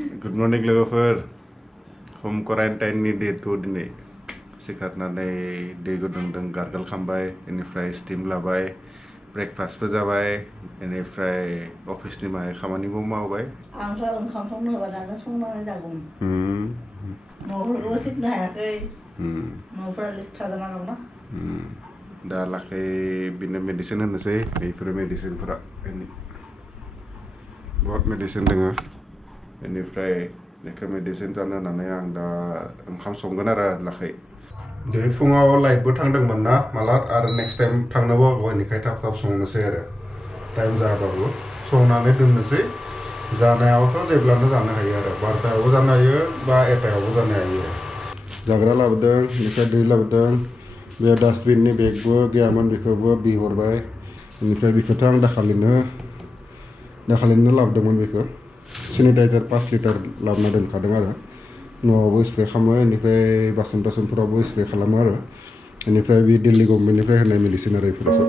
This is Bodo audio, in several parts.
Good morning लोगोफोर हम क्वारान्टाइननि डे 2 दिनै सिखारनानै दै गुदुंजों गार्गल खालामबाय बेनिफ्राय स्टिम लाबाय ब्रेकफास्टबो जाबाय बेनिफ्राय अफिसनि माखासे खामानिबो मावबाय आंथ' ओंखाम संनो होबा दानो संनानै जागौमोन न'फोरखौबो सिबनो हायाखै न'फोरा लेथ्रा जाना दंना दा लाखै बिनो मेडिसिन होनोसै बेफोर मेडिसिनफोरा बहुत मेडिसिन दोङो बेनिफ्राय बेखौ मेडिसिन जानो होननानै आं दा ओंखाम संगोन आरो लाखै दे फुङाव लाइटबो थांदोंमोन ना माला आरो नेक्स्ट टाइम थांनोबो हागौ बेनिखाय थाब थाब संनोसै आरो टाइम जाबाबो संनानै दोननोसै जानायावथ' जेब्लानो जानो हायो आरो 12टायावबो जानो हायो बा 1टायावबो जानो हायो जाग्रा लाबोदों बेनिफ्राय दै लाबोदों बे डास्टबिननि बेगबो गैयामोन बेखौबो बिहरबाय बेनिफ्राय बेखौथ' आं दाखालिनो लाबोदोंमोन बेखौ सेनिटाइजार 5 लिटार लाबोना दोनखादों आरो न'आवबो स्प्रे खालामो बेनिफ्राय बासन थासनफोरावबो स्प्रे खालामो आरो बेनिफ्राय बे दिल्ली गभर्नमेन्टनिफ्राय होनाय मेडिसिन आरो बेफोरसो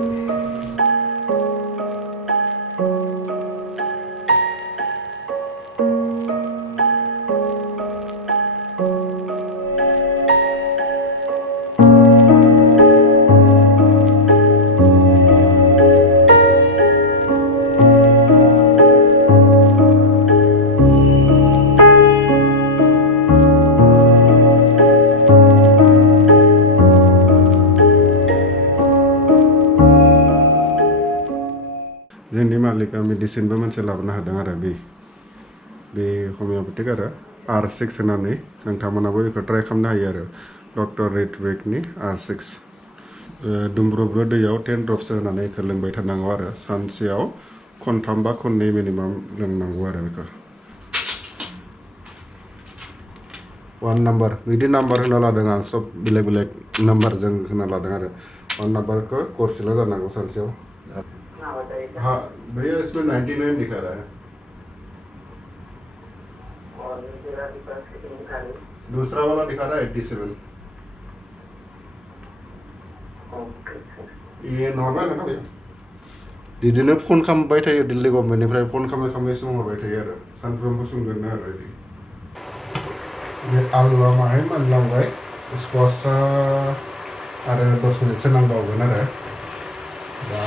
जोंनि मालिका मेडिसिनबो मोनसे लाबोनो हादों आरो बे हमिय'पेथिक आरो R6 होनानै नोंथांमोनाबो बेखौ ट्राइ खालामनो हायो आरो डक्टर रेडवेकनि R6 दुमब्रुब्रु दैयाव 10 ड्रपसो होनानै बेखौ लोंबाय थानांगौ आरो सानसेयाव खनथाम बा खननै मिनिमाम लोंनांगौ आरो बेखौ 1 नाम्बार बिदि नाम्बार होना लादों आं सब बेलेग बेलेग नाम्बारजों होना लादों आरो 1 नाम्बारखौ गरसेल' जानांगौ सानसेयाव हाँ भैया इसमें 99 दिखा रहा है दूसरा वाला दिखा रहा है 87 ये नॉर्मल है ना भैया बिदिनो फन खालामबाय थायो दिल्ली गभर्नमेन्टनिफ्राय फन खालामै सोंहरबाय थायो आरो सानफ्रोमबो सोंगोन आरो बे आलुआ माहाय मोनलांबाय स्कवाशआ आरो 10 मिनिटसो नांबावगोन आरो दा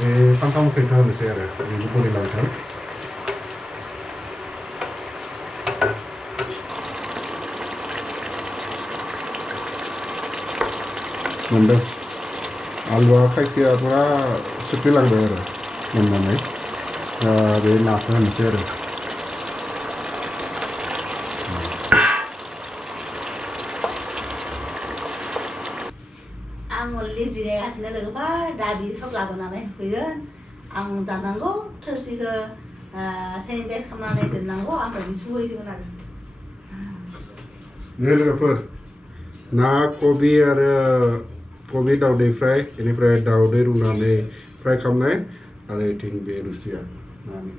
बे फांखाम खैथा होनोसै आरो बेनि बोरै लांथार मोनदों आलुआ खायसेया फुरा सुफ्लिलांबाय आरो मोननानै बे नाखौ होनोसै आरो आं अलि जिरायगासिनो लोगोफोर दा बि सब लाबोनानै होफैगोन आं जानांगौ थोरसिखौ सेनिटाइज खालामनानै दोननांगौ ओमफ्राय बि सुहैसिगोन आरो लोगोफोर ना कबि आरो कबि दावदै फ्राय बेनिफ्राय दावदै रुनानै फ्राय खालामनाय आरो इथिं बे रुसिया नानि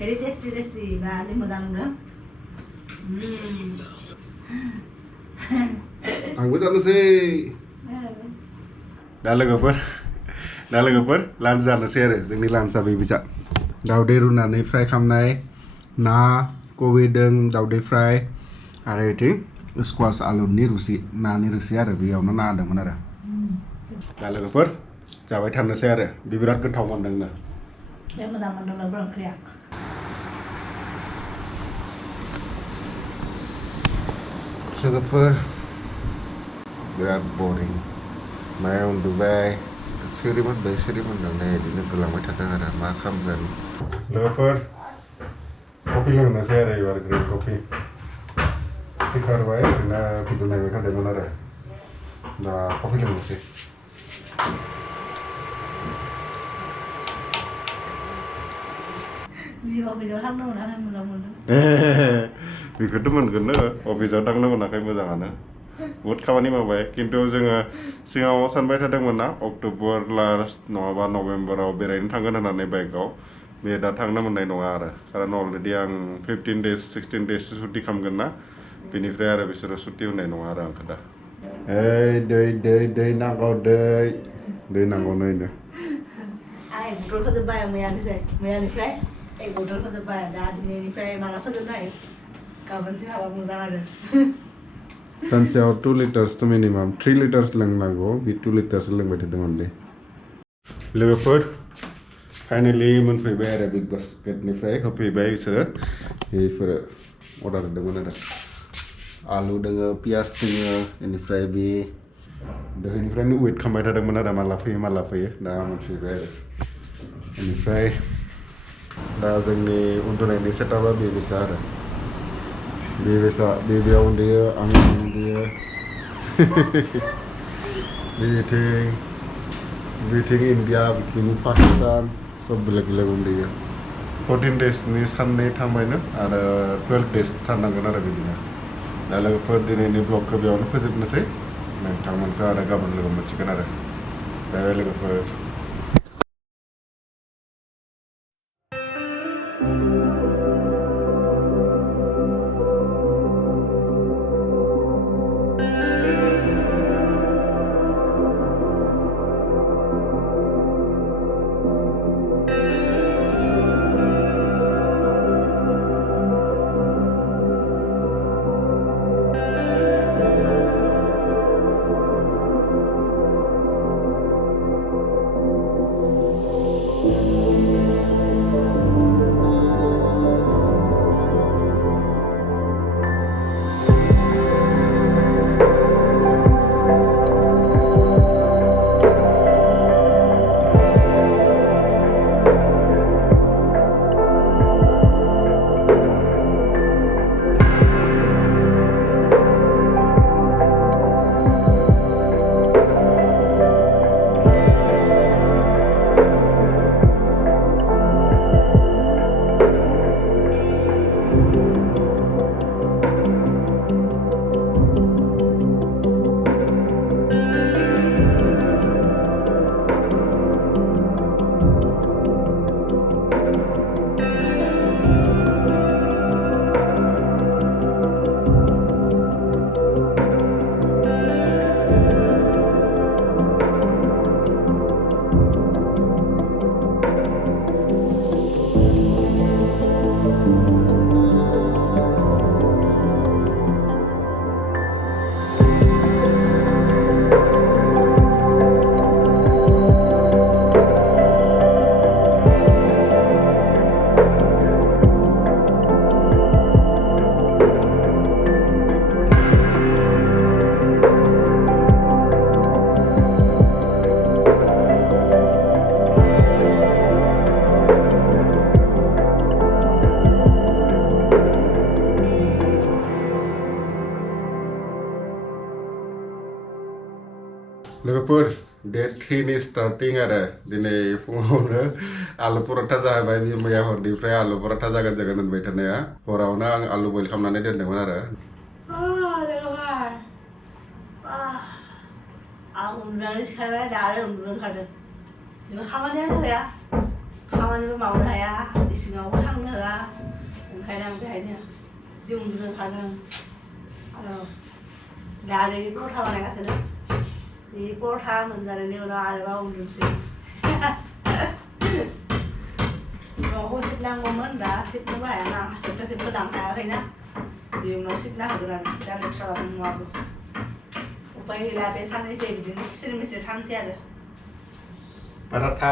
very tasty दा जि मोजां नुदों आंबो जानोसै दा लोगोफोर लान्च जानोसै आरो जोंनि लान्चआ बेबायसा दावदै रुनानै फ्राय खालामनाय ना कबिदों दावदै फ्राय आरो इथिं स्क्वाश आलुनि रुसि नानि रुसि आरो बेयावनो ना होदोंमोन आरो दा लोगोफोर जाबाय थानोसै आरो बे बिराद गोथाव मोनदोंनो बे मोजां मोनदों लोगोफोर ओंख्रिया लोगोफोर बिराद बरिं माया उन्दुबाय सिरिमोनबाय सिरिमोननानै बिदिनो गोलांबाय थादों आरो मा खालामगोन लोगोफोर कफि लोंनोसै आरो एबार ग्रिन कफि सिखारबाय ओरैनो भिडिअ नायबाय थादोंमोन आरो दा कफि लोंनोसै अफिसाव थांनो मोनाखै मोजां मोनदों बेखौथ' मोनगोन अफिसाव थांनो मोनाखै मोजाङानो बहुत खामानि मावबाय खिन्थु जोङो सिगाङाव सानबाय थादोंमोन ना अक्ट'बर लास्ट नङाबा नभेम्बराव बेरायनो थांगोन होननानै बाइकआव बे दा थांनो मोननाय नङा आरो खारन अलरेडि आं 15 days 16 days सुटि खालामगोन ना बेनिफ्राय आरो बिसोरो सुटि होनाय नङा आरो आंखौ दा दै नांगौ दै दै नांगौनो इनो आं बथल फोजोब्बाय मैयानिफ्राय बथल फोजोब्बाय दा दिनैनिफ्राय माला फोजोबनो हायो गाबोनसिम हाबा मोजां आरो सानसेयाव 2 लिटार्स to minimum 3 लिटार्स लोंनांगौ बे 2 लिटार्स लोंबाय थादोंमोन दे लोगोफोर फाइनालि मोनफैबाय आरो बिग बास्केटनिफ्राय होफैबाय बिसोरो बेफोरो अर्डार होदोंमोन आरो आलु दोङो पियास दोङो बेनिफ्राय बे दहायनिफ्रायनो वेट खालामबाय थादोंमोन आरो माला फैयो दा मोनफैबाय आरो बेनिफ्राय दा जोंनि उन्दुनायनि सेटआपआ बेबायसा आरो बेयाव उन्दुयो आं उन्दुयो बिथिं इन्डिया बिथिं पाकिस्तान सब बेलेग उन्दुयो 14 डेसनि साननै थांबायनो आरो 12 डेस थानांगोन आरो बिदिनो दा लोगोफोर दिनैनि ब्लगखौ बेयावनो फोजोबनोसै नोंथांमोनखौ आरो गाबोन लोगो मोनसिगोन आरो बाय लोगोफोर लोगोफोर डे 3 नि स्टार्टिं आरो दिनै फुङावनो आलु पराठा जाबाय बे मैया हरनिफ्राय आलु पराठा जागोन होनबाय थानाया हरावनो आं आलु बयल खालामनानै दोनदोंमोन आरो आं उन्दुनानै सिखारबाय दा आरो उन्दुनो ओंखारदों जेबो खामानियानो गैया खामानिबो मावनो हाया इसिङावबो थांनो होआ ओंखायनो आं बेहायनो जि उन्दुनो ओंखारदों आरो दा आरो बे पराठा बानायगासिनो बे पराठा मोनजानायनि उनाव आरोबाव उन्दुनोसै न'खौ सिबनांगौमोन दा सिबनोबो हायाना हासिबखौ दानखायाखैना बे उनाव सिबना होगोन आरो दा लेथ्रा जादों न'आबो उपाय गैला बे साननैसो बिदिनो खिसिर मिसिर थानोसै आरो पराठा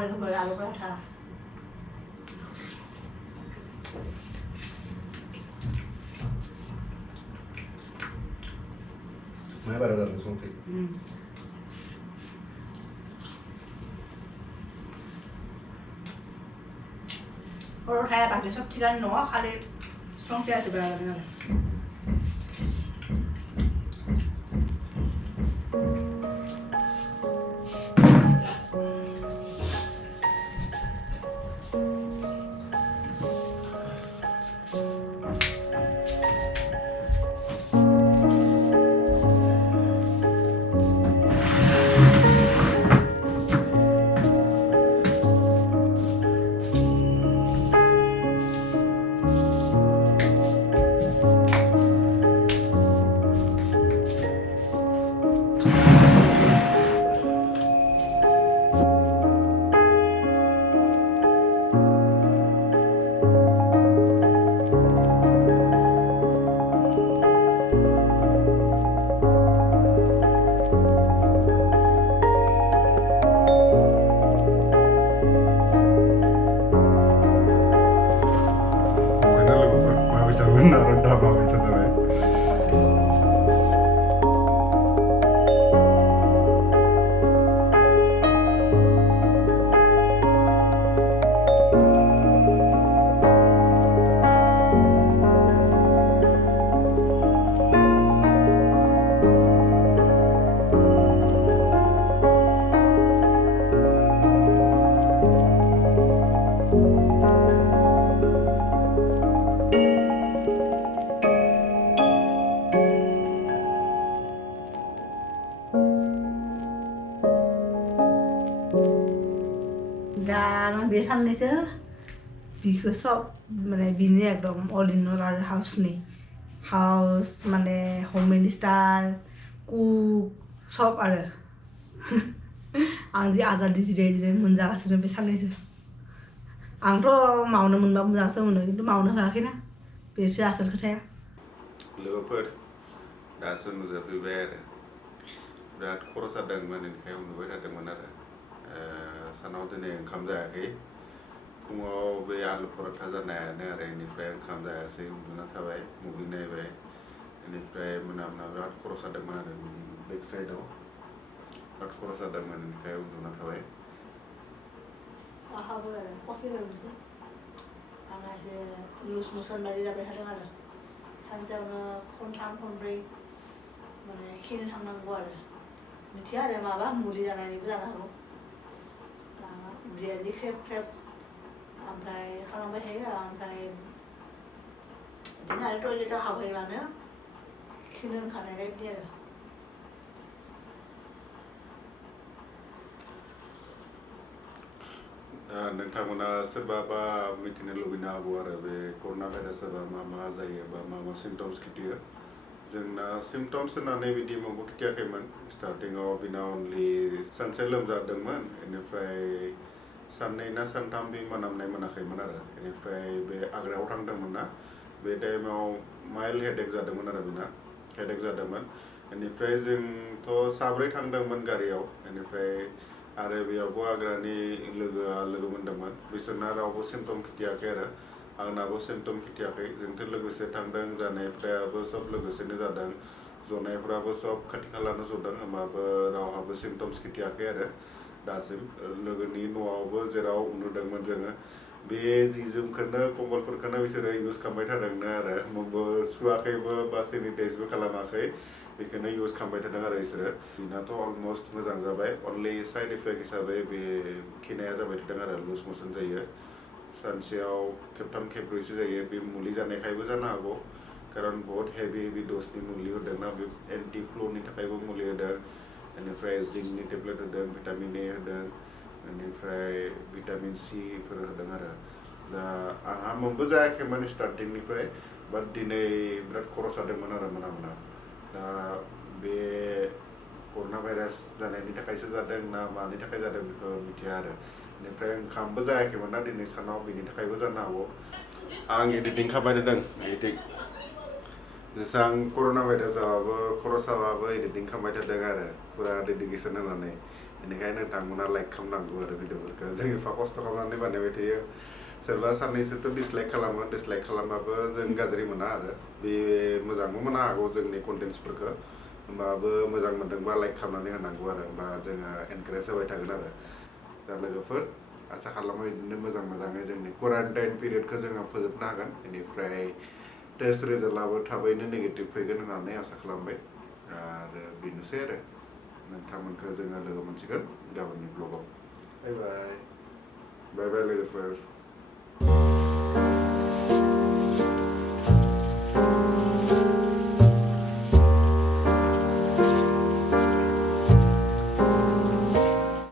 लोगोफोर आलु पराठा मा बारा जादों संख्रि पराठाया बाखि सब थिगानो दङ खालि संख्रियासो बारा जादों आरो गाना बे साननैसो बिखौ सब माने बिनि एकदम अल इन अल आरो हाउस माने हम मिनिस्टार कुक सब आरो आं जि आजादि जिराय जिराय मोनजागासिनो बे साननैसो आंथ' मावनो मोनबा मोजांसो मोनो खिन्थु मावनो होआखैना बेसो आसोल खोथाया लोगोफोर दासो नुजाफैबाय आरो बिराद खर' सादोंमोन बेनिखाय उन्दुबाय थादोंमोन आरो सानाव दिनै ओंखाम जायाखै फुङाव बे आलु पराठा जानायानो आरो बेनिफ्राय ओंखाम जायासै उन्दुना थाबाय मुभि नायबाय बेनिफ्राय मोना बिराद खर' सादोंमोन आरो बेक साइडआव बिराद खर' सादोंमोन बेनिफ्राय उन्दुना थाबाय कफि लोंनोसै आंहा एसे लुज मसन बायदि जाबाय थादों आरो सानसेयावनो खनथाम खनब्रै माने खिनो थांनांगौ आरो मिथिया आरो माबा मुलि जानायनिबो जानो हागौ उदैया जि ख्रेब ख्रेब ओमफ्राय खालामबाय थायो ओमफ्राय बिदिनो आरो टयलेटाव हाबहैबानो खिनो ओंखारनाय बायदि आरो नोंथांमोना सोरबाबा मिथिनो लुबैनो हागौ आरो बे कर'ना भाइरासआ मा जायो बा मा सिम्पटम्स खिथियो जोंना सिम्पटम्स होननानै बिदि माबा खिथियाखैमोन स्टार्टिङाव बिना अनलि सानसे लोमजादोंमोन बेनिफ्राय साननै ना सानथाम बे मोनामनाय मोनाखैमोन आरो बेनिफ्राय बे आग्रायाव थांदोंमोन ना बे टाइमाव माइल्ड हेडेक जादोंमोन आरो बिना हेडेक जादोंमोन बेनिफ्राय जोंथ' साब्रै थांदोंमोन गारियाव बेनिफ्राय आरो बेयावबो आग्रानि लोगो मोनदोंमोन बिसोरना रावबो सिम्पटम खिथियाखै आरो आंनाबो सिम्पटम खिथियाखै जोंथ' लोगोसे थांदों जानायफ्राबो सब लोगोसेनो जादों जनायफ्राबो सब खाथि खालानो जदों होमबाबो रावहाबो सिम्पटम्स खिथियाखै आरो दासिम लोगोनि न'आवबो जेराव उन्दुदोंमोन जोङो बे जि जोमखौनो कम्बलफोरखौनो बिसोरो इउज खालामबाय थादोंनो आरो मुंबो सुवाखैबो बा सेनिटाइसबो खालामाखै बेखौनो इउज खालामबाय थादों आरो बिसोरो बिनाथ' अलमस्ट मोजां जाबाय अनलि साइड इफेक्ट हिसाबै बे खिनाया जाबाय थादों आरो लुज मोसन जायो सानसेयाव खेबथाम खेबब्रैसो जायो बे मुलि जानायखायबो जानो हागौ खारन बहुत हेभि दसनि मुलि होदोंना बे एन्टि फ्लुनि थाखायबो मुलि होदों बेनिफ्राय जिंकनि टेब्लेट होदों भिटामिन ए होदों बेनिफ्राय भिटामिन सिफोर होदों आरो दा आंहा मोनबो जायाखैमोन स्टार्टिंनिफ्राय बाट दिनै बिराद खर' सादोंमोन आरो मोना दा बे कर'ना भाइरास जानायनि थाखायसो जादों ना मानि थाखाय जादों बेखौ मिथिया आरो बेनिफ्राय ओंखामबो जायाखैमोन ना दिनै सानाव बेनि थाखायबो जानो हागौ आं एडिटिं खालामबाय थादों एडिटिं जेसेबां कर'ना भाइरास जाबाबो खर' साबाबो एडिटिं खालामबाय थादों आरो फुरा डेडिकेसन होनानै बेनिखायनो नोंथांमोना लाइक खालामनांगौ आरो भिडिअफोरखौ जों एफा खस्थ' खालामनानै बानायबाय थायो सोरबा साननैसोथ' डिसलाइक खालामबाबो जों गाज्रि मोना आरो बे मोजांबो मोननो हागौ जोंनि कन्टेन्ट्सफोरखौ होमबाबो मोजां मोनदोंबा लाइक खालामनानै होनांगौ आरो होमबा जोङो एनकारेज होबाय थागोन आरो दा लोगोफोर आसा खालामो बिदिनो मोजाङै जोंनि क्वारेन्टाइन पिरियडखौ जोङो फोजोबनो हागोन बेनिफ्राय टेस्ट रिजाल्टआबो थाबैनो नेगेटिभ फैगोन होननानै आसा खालामबाय आरो बेनोसै आरो नोंथांमोनखौ जोङो लोगो मोनसिगोन गाबोननि ब्लगाव बाय बाय लोगोफोर